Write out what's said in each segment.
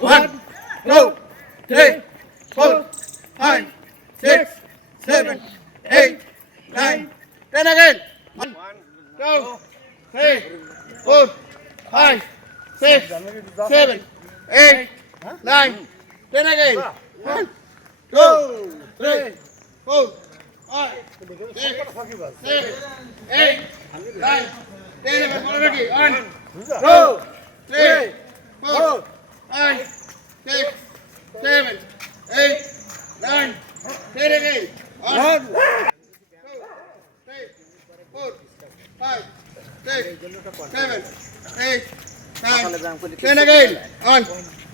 1, 2, 3, 4, 5, 6, 7, 8, 9, 10 again. 1, 2, 3, 4, 5, 6, 7, 8, 9, 10 again. 1, 2, 3, 4, 5, 6, 7, 8, 9, 10 again. 1, 2, 3, 4, 5, 6, 7, 8, 9, 10 again. 1, 2, 3, 4, 5, 6, 7, 8, 9, 10 again. 1,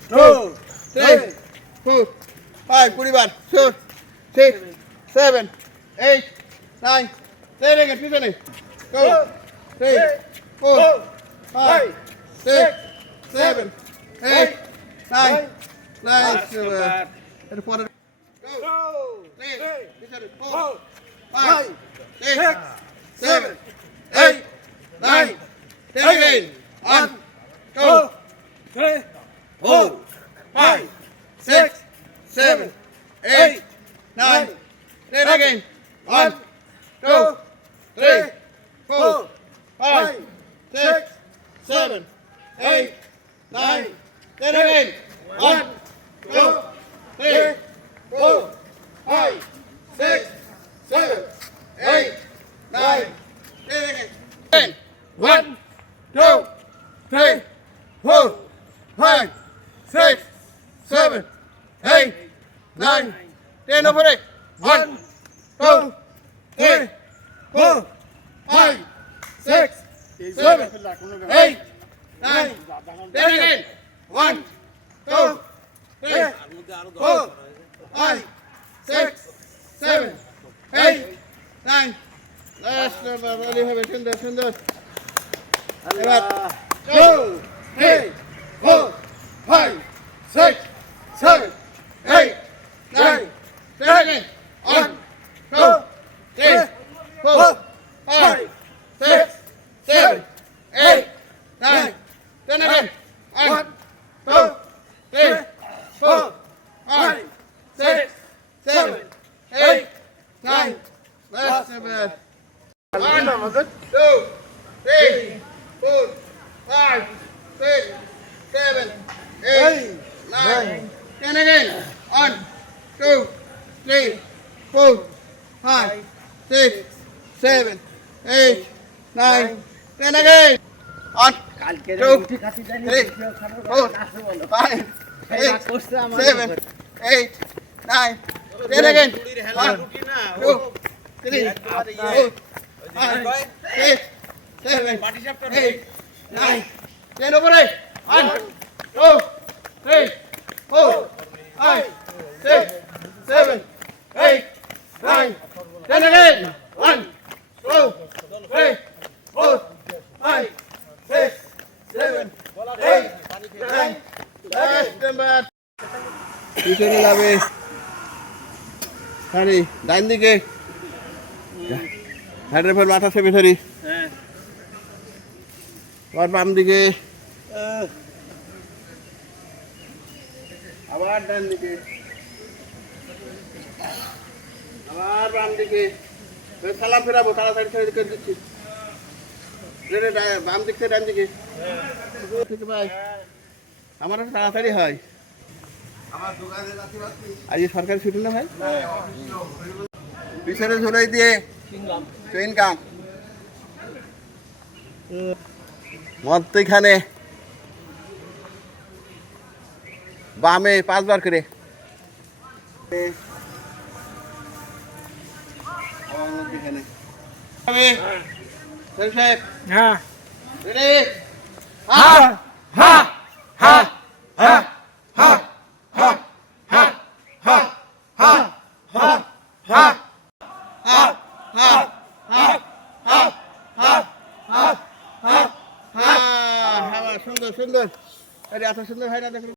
2, 3, 4, 5, 21, 2, 6, 7, 8, 9, 10 again. 2, 3, 4, 5, 6, 7, 8, 9, 9, 10. 4, 5, 6, 7, 8, 9, 10 again. 1, 2, 3, 4, 5, 6, 7, 8, 9, 10 again. 1, 2, 3, 4, 5, 6, 7, 8, 9, 10 again. 1, 2, 3, 4, 5, 6, 7, 8, 9, 10 again. 1, 2, 3, 4, 5, 6, 7, 8, 9, 10 over it. 1, 2, 3, 4, 5, 6, 7, 8, 9, 10 again. 1, 2, 3, 4, 5, 6, 7, 8, 9. Last number, only have a সুন্দর এবার 2, 3, 4, 5, 6, 7, 8, 9, 10 again. 1, 2, 3, 4, 5, 6, 7, 8, 9, 10 again. 1, 2, 3, 4, 5, 6, 7, 8, 9. Last number. 1, 2, 3, 4, 5, 6, 7, 8, 9, 10 again. 1, 2, 3, 4, 5, 6, 7, 8, 9, 10 again. 1, 2, 3, 4, 5, 6, 7, 8, 9, 10 again. 1, 2, 3, 4, 5, 6, 7, 8, 9, 10 over it. 1, 2, 3, 4, 5, 6, 7, 8, 9, 10 again. 1, 2, 3, 4, 5, 6, 7, 8, 9. Last number. পিছনে যাবে সারি ডান দিকে হাইড্রের ফের মাথা সেবে ধরি আর বাম দিকে আবার ডান দিকে আবার বাম দিকে সালাম ফেরাবো তাড়াতাড়ি ছেড়ে করে দিচ্ছি বাম দিক থেকে ডান দিকে ঠিক ভাই আমার তাড়াতাড়ি হয় আজ সরকারি ছুটি না ভাই পিছনে ঝুলাই দিয়ে চুইন কাম মধ্যখানে বামে 5 বার করে হ্যাঁ সুন্দর সুন্দর এত সুন্দর হয় না দেখুন